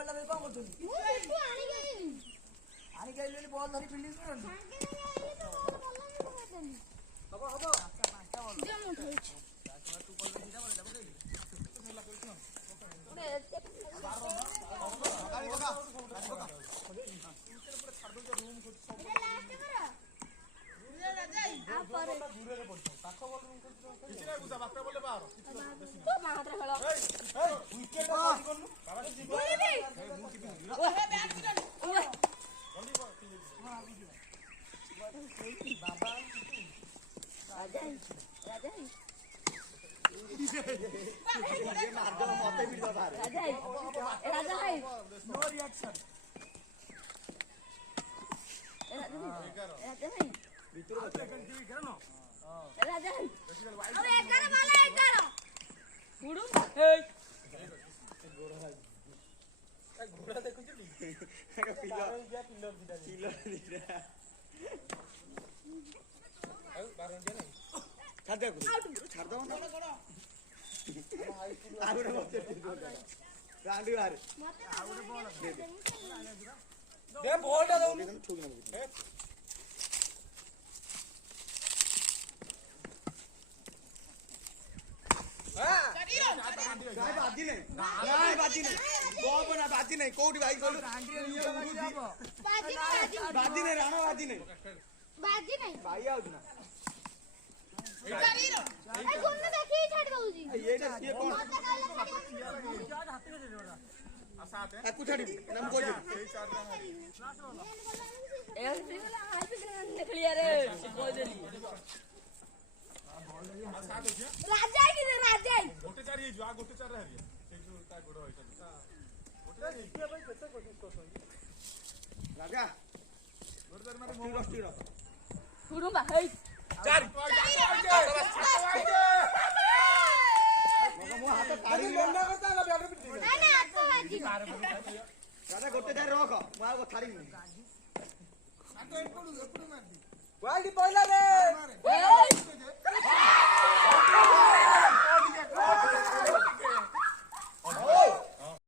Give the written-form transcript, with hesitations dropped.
ball लगे कौन करछो ମୁଁ ସେଠୁ ଆଣିକି ଆଇଲି आनी गइले बॉल धरी फील्डिंग करन ସାଙ୍ଗେ ସାଙ୍ଗେ ଆଇଲି ତ ବଲ ଭଲ ମୁଁ କରିଦେଲି हबो हबो पांचटा बॉल ଦିଅ ମୁଁ ଉଠଉଛି तू बॉल दिटा बॉल दबो गइले ଗୋଟେ ଏତେ नो रिएक्शन घोड़ा देखो बाजी नहीं कोठी भाई बाजी नहीं राणा बाजी नहीं भाई आउत ना ଛାଡି ଦଉଛି एटा ये कोन ताकू छाड़ी नाम को जे ରାଜା କି ରାଜା ଗୋଟେ ଚାରି ହେଇଯିବ ଆଉ ଗୋଟେ ଚାରି ହାରିଏ ସେଇ ଯୋଉ ତା ଗୋଡ ହେଇଟା ଗୋଟେ ଜିତିବା ପାଇଁ କେତେ କୋशिଶ କରୁଛନ୍ତି राजा ଗୋଟେ ଚାରି ମାନେ स्टीर स्टीर ଗୁରୁମ୍ବା ହେଇ ଚାରି मो हाथ काढी लंडा करता ना बैट पिटी ନା ନା ହାତ ବାଜି राजा गोटे चार रख मु आ छाड़ी वाइड पहिला रे